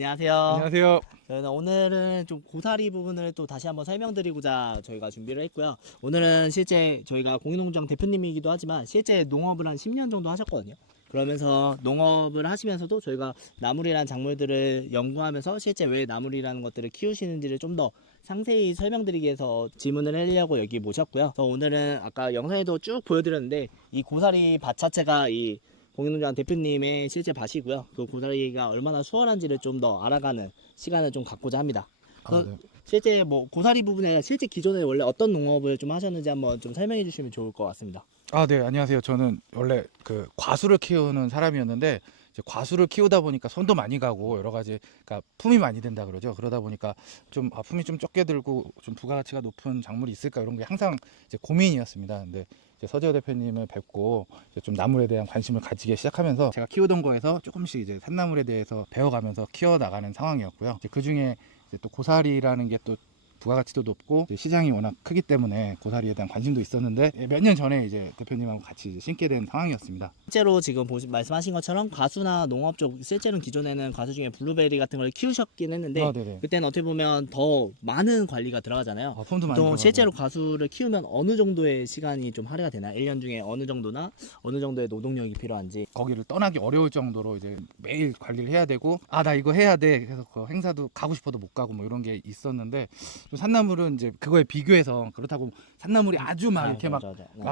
안녕하세요. 안녕하세요. 저희는 오늘은 좀 고사리 부분을 또 다시 한번 설명드리고자 저희가 준비를 했고요. 오늘은 실제 저희가 공인농장 대표님이기도 하지만 실제 농업을 한 10년 정도 하셨거든요. 그러면서 농업을 하시면서도 저희가 나물이란 작물들을 연구하면서 실제 왜 나물이라는 것들을 키우시는지를 좀 더 상세히 설명드리기 위해서 질문을 하려고 여기 모셨고요. 그래서 오늘은 아까 영상에도 쭉 보여드렸는데 이 고사리 밭 자체가 이 공인농장 대표님의 실제 밭이고요. 그 고사리가 얼마나 수월한지를 좀 더 알아가는 시간을 좀 갖고자 합니다. 네. 실제 뭐 고사리 부분에 실제 기존에 원래 어떤 농업을 좀 하셨는지 한번 좀 설명해 주시면 좋을 것 같습니다. 네, 안녕하세요. 저는 원래 그 과수를 키우는 사람이었는데 이제 과수를 키우다 보니까 손도 많이 가고 여러 가지 그러니까 품이 많이 된다 그러죠. 그러다 보니까 좀 품이 좀 적게 들고 좀 부가가치가 높은 작물이 있을까 이런 게 항상 이제 고민이었습니다. 근데 이제 서재호 대표님을 뵙고 이제 좀 나물에 대한 관심을 가지기 시작하면서 제가 키우던 거에서 조금씩 이제 산나물에 대해서 배워가면서 키워 나가는 상황이었고요. 그 중에 이제 또 고사리라는 게 또 부가가치도 높고 시장이 워낙 크기 때문에 고사리에 대한 관심도 있었는데 몇 년 전에 이제 대표님하고 같이 이제 심게 된 상황이었습니다. 실제로 지금 말씀하신 것처럼 과수나 농업 쪽 실제로는 기존에는 과수 중에 블루베리 같은 걸 키우셨긴 했는데 네네. 그때는 어떻게 보면 더 많은 관리가 들어가잖아요. 폼도 많이 또 들어가고. 실제로 과수를 키우면 어느 정도의 시간이 좀 할애가 되나요? 1년 중에 어느 정도나 어느 정도의 노동력이 필요한지. 거기를 떠나기 어려울 정도로 이제 매일 관리를 해야 되고 나 이거 해야 돼 그래서 그 행사도 가고 싶어도 못 가고 뭐 이런 게 있었는데 좀 산나물은 이제 그거에 비교해서 그렇다고 산나물이 아주 막 이렇게 막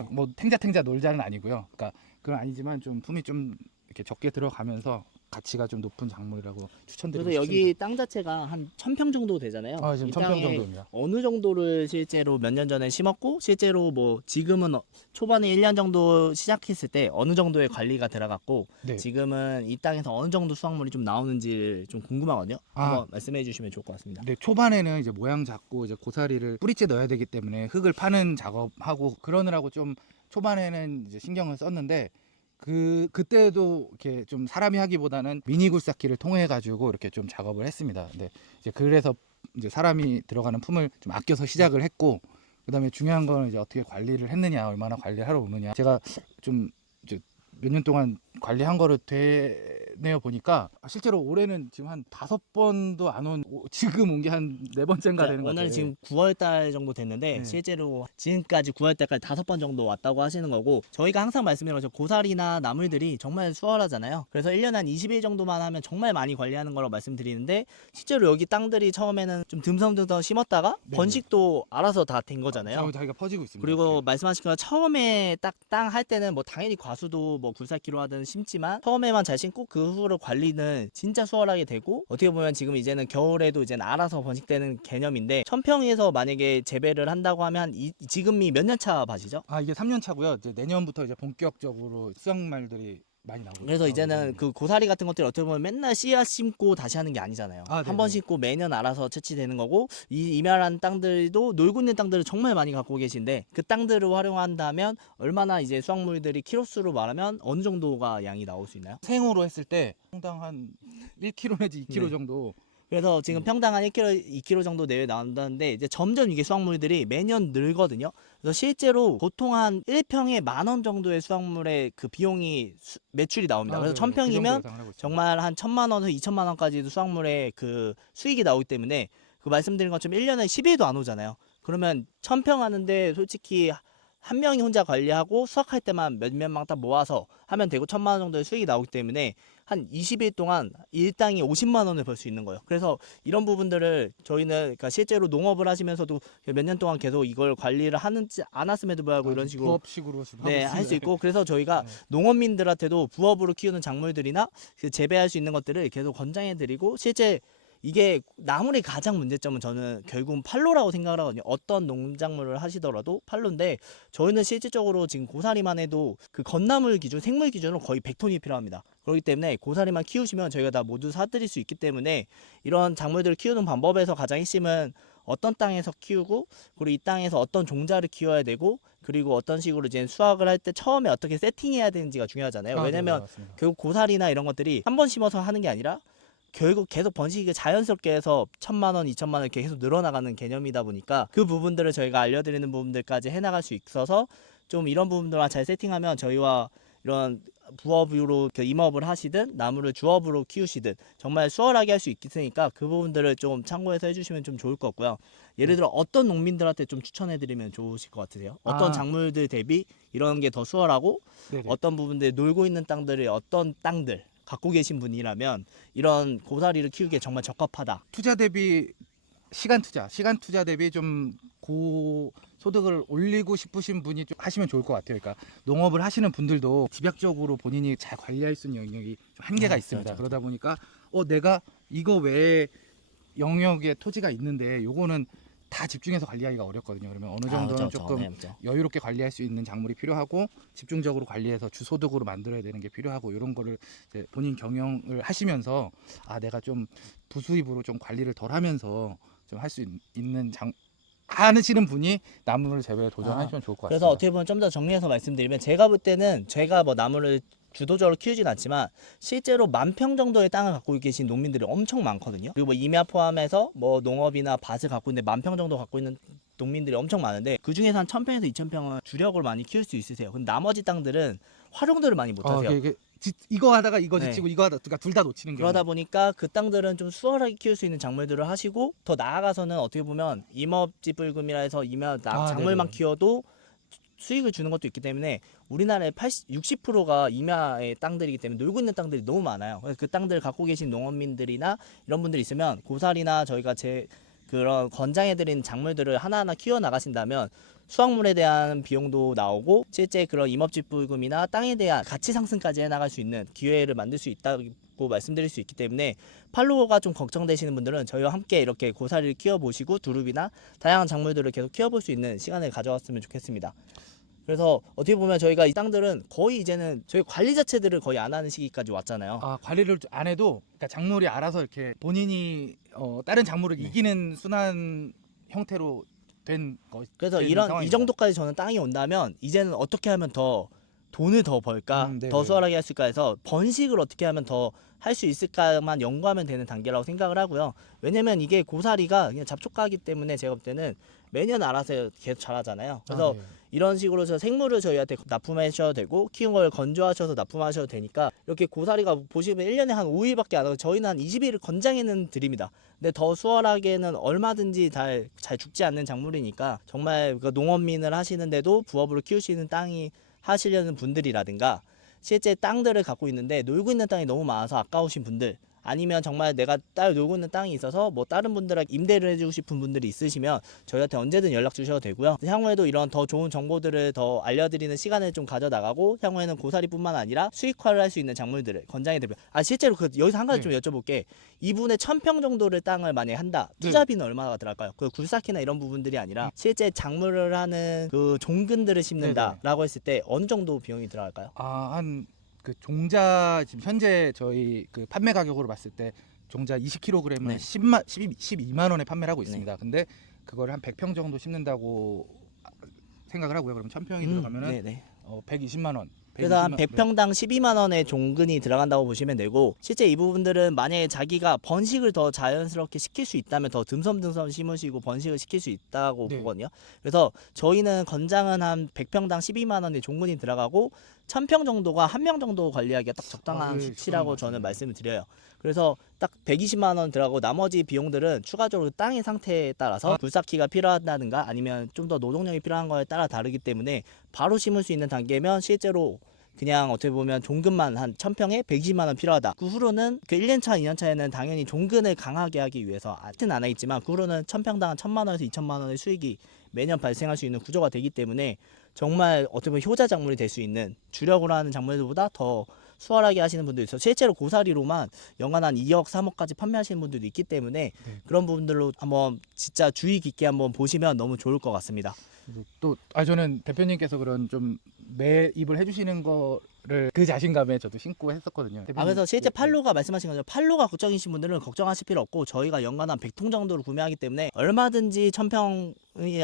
뭐 탱자탱자 놀자는 아니고요. 그러니까 그건 아니지만 좀 품이 좀 이렇게 적게 들어가면서 가치가 좀 높은 작물이라고 추천드리고 그래서 싶습니다. 여기 땅 자체가 한 1000평 정도 되잖아요. 지금 이 1000평 땅에 정도입니다. 어느 정도를 실제로 몇 년 전에 심었고 실제로 뭐 지금은 초반에 1년 정도 시작했을 때 어느 정도의 관리가 들어갔고 네. 지금은 이 땅에서 어느 정도 수확물이 좀 나오는지 좀 궁금하거든요. 한번 말씀해 주시면 좋을 것 같습니다. 네, 초반에는 이제 모양 잡고 이제 고사리를 뿌리째 넣어야 되기 때문에 흙을 파는 작업하고 그러느라고 좀 초반에는 이제 신경을 썼는데 그때도 이렇게 좀 사람이 하기보다는 미니 굴삭기를 통해 가지고 이렇게 좀 작업을 했습니다. 근데 이제 그래서 이제 사람이 들어가는 품을 좀 아껴서 시작을 했고 그다음에 중요한 거는 이제 어떻게 관리를 했느냐, 얼마나 관리하러 오느냐. 제가 좀 이제 몇 년 동안 관리한 거를 되뇌어 보니까 실제로 올해는 지금 한 5번도 안 온 지금 온 게 한 4번째인가 되는 것 같아요. 오늘 지금 9월 달 정도 됐는데 네. 실제로 지금까지 9월 달까지 5번 정도 왔다고 하시는 거고 저희가 항상 말씀드린 것처럼 고사리나 나물들이 정말 수월하잖아요. 그래서 1년에 한 20일 정도만 하면 정말 많이 관리하는 거라고 말씀드리는데 실제로 여기 땅들이 처음에는 좀 듬성듬성 심었다가 네. 번식도 알아서 다 된 거잖아요. 자기가 퍼지고 있습니다. 그리고 이렇게. 말씀하신 것처럼 처음에 딱 땅 할 때는 뭐 당연히 과수도 뭐 굴삭기로 하든 심지만 처음에만 잘 심고 그 후로 관리는 진짜 수월하게 되고 어떻게 보면 지금 이제는 겨울에도 이제는 알아서 번식되는 개념인데 1000평에서 만약에 재배를 한다고 하면 지금이 몇 년 차 밭이죠? 이게 3년 차고요. 이제 내년부터 이제 본격적으로 수확말들이 많이 나오고. 그래서 이제는 그 고사리 같은 것들이 어떻게 보면 맨날 씨앗 심고 다시 하는 게 아니잖아요. 한 네네. 번 심고 매년 알아서 채취되는 거고 이멸한 땅들도 놀고 있는 땅들을 정말 많이 갖고 계신데 그 땅들을 활용한다면 얼마나 이제 수확물들이 키로수로 말하면 어느 정도가 양이 나올 수 있나요? 생으로 했을 때 평당 한 1kg 내지 2kg 네. 정도. 그래서 지금 평당 한 1kg, 2kg 정도 내외 나온다는데 이제 점점 이게 수확물들이 매년 늘거든요. 그래서 실제로 보통 한 1평에 10,000원 정도의 수확물의 그 비용이 매출이 나옵니다. 그래서 네. 1000평이면 그 정도 예상을 하고 있습니다. 정말 한 1,000만 원에서 2,000만 원까지도 수확물의 그 수익이 나오기 때문에 그 말씀드린 것처럼 1년에 10일도 안 오잖아요. 그러면 1000평 하는데 솔직히 한 명이 혼자 관리하고 수확할 때만 몇몇 망 딱 모아서 하면 되고 1,000만 원 정도의 수익이 나오기 때문에 한 20일 동안 일당이 50만 원을 벌 수 있는 거예요. 그래서 이런 부분들을 저희는 그러니까 실제로 농업을 하시면서도 몇 년 동안 계속 이걸 관리를 하는지 않았음에도 불구하고 이런 식으로 부업식으로 지금 하고 할 수 있습니다. 있고 그래서 저희가 네. 농업민들한테도 부업으로 키우는 작물들이나 그 재배할 수 있는 것들을 계속 권장해 드리고 실제 이게 나물의 가장 문제점은 저는 결국은 팔로라고 생각을 하거든요. 어떤 농작물을 하시더라도 팔로인데 저희는 실질적으로 지금 고사리만 해도 그 건나물 기준, 생물 기준으로 거의 100톤이 필요합니다. 그렇기 때문에 고사리만 키우시면 저희가 다 모두 사드릴 수 있기 때문에 이런 작물들을 키우는 방법에서 가장 핵심은 어떤 땅에서 키우고 그리고 이 땅에서 어떤 종자를 키워야 되고 그리고 어떤 식으로 이제 수확을 할 때 처음에 어떻게 세팅해야 되는지가 중요하잖아요. 왜냐면 맞습니다. 결국 고사리나 이런 것들이 한 번 심어서 하는 게 아니라 결국 계속 번식이 자연스럽게 해서 1,000만 원, 2,000만 원 이렇게 계속 늘어나가는 개념이다 보니까 그 부분들을 저희가 알려드리는 부분들까지 해나갈 수 있어서 좀 이런 부분들만 잘 세팅하면 저희와 이런 부업으로 임업을 하시든 나무를 주업으로 키우시든 정말 수월하게 할 수 있으니까 그 부분들을 좀 참고해서 해주시면 좀 좋을 것 같고요. 예를 들어 어떤 농민들한테 좀 추천해드리면 좋으실 것 같으세요? 어떤 아, 작물들 대비 이런 게 더 수월하고 네네. 어떤 부분들 놀고 있는 땅들이 어떤 땅들 갖고 계신 분이라면 이런 고사리를 키우기에 정말 적합하다. 투자 대비 시간 투자 대비 좀 고소득을 올리고 싶으신 분이 좀 하시면 좋을 것 같아요. 그러니까 농업을 하시는 분들도 집약적으로 본인이 잘 관리할 수 있는 영역이 좀 한계가 있습니다. 그렇죠. 그러다 보니까 내가 이거 외에 영역에 토지가 있는데 요거는 다 집중해서 관리하기가 어렵거든요. 그러면 어느 정도는 조금 네, 그렇죠. 여유롭게 관리할 수 있는 작물이 필요하고 집중적으로 관리해서 주소득으로 만들어야 되는 게 필요하고 이런 거를 이제 본인 경영을 하시면서 내가 좀 부수입으로 좀 관리를 덜 하면서 좀 할 수 있는 하시는 분이 나무를 재배에 도전하시면 좋을 것 그래서 같습니다. 어떻게 보면 좀 더 정리해서 말씀드리면 제가 볼 때는 제가 뭐 나무를 주도적으로 키우진 않지만 실제로 10,000평 정도의 땅을 갖고 계신 농민들이 엄청 많거든요. 그리고 뭐 임야 포함해서 뭐 농업이나 밭을 갖고 있는데 10,000평 정도 갖고 있는 농민들이 엄청 많은데 그 중에서 한 1,000평에서 2,000평은 주력으로 많이 키울 수 있으세요. 근데 나머지 땅들은 활용도를 많이 못 하세요. 이거 하다가 이거 네. 지치고 이거 하다 그러니까 둘 다 놓치는 경우. 그러다 보니까 그 땅들은 좀 수월하게 키울 수 있는 작물들을 하시고 더 나아가서는 어떻게 보면 임업지불금이라 해서 작물만 네네. 키워도 수익을 주는 것도 있기 때문에 우리나라의 60%가 임야의 땅들이기 때문에 놀고 있는 땅들이 너무 많아요. 그래서 그 땅들을 갖고 계신 농업민들이나 이런 분들이 있으면 고사리나 저희가 그런 권장해드린 작물들을 하나하나 키워 나가신다면 수확물에 대한 비용도 나오고 실제 그런 임업지불금이나 땅에 대한 가치 상승까지 해나갈 수 있는 기회를 만들 수 있다고 말씀드릴 수 있기 때문에 팔로워가 좀 걱정되시는 분들은 저희와 함께 이렇게 고사리를 키워보시고 두릅이나 다양한 작물들을 계속 키워볼 수 있는 시간을 가져왔으면 좋겠습니다. 그래서 어떻게 보면 저희가 이 땅들은 거의 이제는 저희 관리 자체들을 거의 안 하는 시기까지 왔잖아요. 관리를 안 해도 그러니까 작물이 알아서 이렇게 본인이 다른 작물을 네. 이기는 순환 형태로 된 그래서 이 상황입니다. 정도까지 저는 땅이 온다면 이제는 어떻게 하면 더 돈을 더 벌까, 네네. 더 수월하게 할 수 있을까 해서 번식을 어떻게 하면 더 할 수 있을까만 연구하면 되는 단계라고 생각을 하고요. 왜냐면 이게 고사리가 그냥 잡초가기 때문에 제가 볼 때는 매년 알아서 계속 자라잖아요. 그래서 네. 이런 식으로 생물을 저희한테 납품하셔도 되고 키운 걸 건조하셔서 납품하셔도 되니까 이렇게 고사리가 보시면 1년에 한 5일밖에 안 하고 저희는 한 20일을 권장해는 드립니다. 근데 더 수월하게는 얼마든지 잘 죽지 않는 작물이니까 정말 그 농업민을 하시는데도 부업으로 키우시는 땅이 하시려는 분들이라든가 실제 땅들을 갖고 있는데 놀고 있는 땅이 너무 많아서 아까우신 분들 아니면 정말 내가 놀고 있는 땅이 있어서 뭐 다른 분들에게 임대를 해주고 싶은 분들이 있으시면 저희한테 언제든 연락 주셔도 되고요. 향후에도 이런 더 좋은 정보들을 더 알려드리는 시간을 좀 가져나가고 향후에는 고사리뿐만 아니라 수익화를 할 수 있는 작물들을 권장해드리고 실제로 여기서 한 가지 좀 여쭤볼게. 이분의 1,000평 정도를 땅을 만약에 한다. 투자비는 얼마가 들어갈까요? 그 굴삭기나 이런 부분들이 아니라 실제 작물을 하는 그 종근들을 심는다라고 했을 때 어느 정도 비용이 들어갈까요? 한 그 종자 지금 현재 저희 그 판매 가격으로 봤을 때 종자 20kg에 네. 12만 원에 판매를 하고 네. 있습니다. 근데 그걸 한 100평 정도 심는다고 생각을 하고요. 그럼 1,000평이 들어가면은 네네. 120만 원. 그래서 한 120만 100평당 12만 원의 종근이 들어간다고 보시면 되고 실제 이 부분들은 만약에 자기가 번식을 더 자연스럽게 시킬 수 있다면 더 듬섬듬섬 심으시고 번식을 시킬 수 있다고 네. 보거든요. 그래서 저희는 건장은 한 100평당 12만 원의 종근이 들어가고 1,000평 정도가 한 명 정도 관리하기가 딱 적당한 예, 수치라고 적당한 것 저는 같습니다. 말씀을 드려요. 그래서 딱 120만 원 들어가고 나머지 비용들은 추가적으로 땅의 상태에 따라서 굴삭기가 필요하다든가 아니면 좀 더 노동력이 필요한 거에 따라 다르기 때문에 바로 심을 수 있는 단계면 실제로 그냥 어떻게 보면 종근만 한 1,000평에 120만 원 필요하다. 그 후로는 그 1년차, 2년차에는 당연히 종근을 강하게 하기 위해서 하진 않아 있지만 그 후로는 1,000평당 한 1,000만 원에서 2,000만 원의 수익이 매년 발생할 수 있는 구조가 되기 때문에 정말 어떻게 보면 효자 작물이 될 수 있는 주력으로 하는 작물들보다 더 수월하게 하시는 분도 있어요. 실제로 고사리로만 연간 한 2억, 3억까지 판매하시는 분들도 있기 때문에 그런 부분들로 한번 진짜 주의 깊게 한번 보시면 너무 좋을 것 같습니다. 또 저는 대표님께서 그런 좀 매입을 해주시는 거를 그 자신감에 저도 신고 했었거든요. 그래서 실제 네. 팔로가 말씀하신 거죠. 팔로가 걱정이신 분들은 걱정하실 필요 없고 저희가 연간 한 100통 정도를 구매하기 때문에 얼마든지 1,000평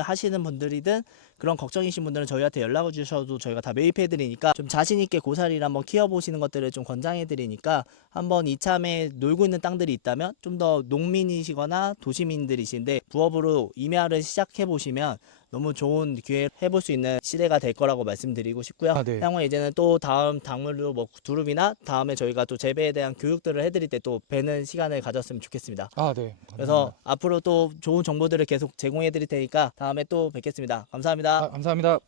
하시는 분들이든 그런 걱정이신 분들은 저희한테 연락을 주셔도 저희가 다 매입해 드리니까 좀 자신 있게 고사리를 한번 키워 보시는 것들을 좀 권장해 드리니까 한번 이참에 놀고 있는 땅들이 있다면 좀 더 농민이시거나 도시민들이신데 부업으로 임야를 시작해 보시면 너무 좋은 기회 해볼 수 있는 시대가 될 거라고 말씀드리고 싶고요. 아, 네. 향후에 이제는 또 다음 작물로 뭐 두릅이나 다음에 저희가 또 재배에 대한 교육들을 해드릴 때 또 뵈는 시간을 가졌으면 좋겠습니다. 아, 네. 그래서 앞으로 또 좋은 정보들을 계속 제공해 드릴 테니까 다음에 또 뵙겠습니다. 감사합니다. 감사합니다.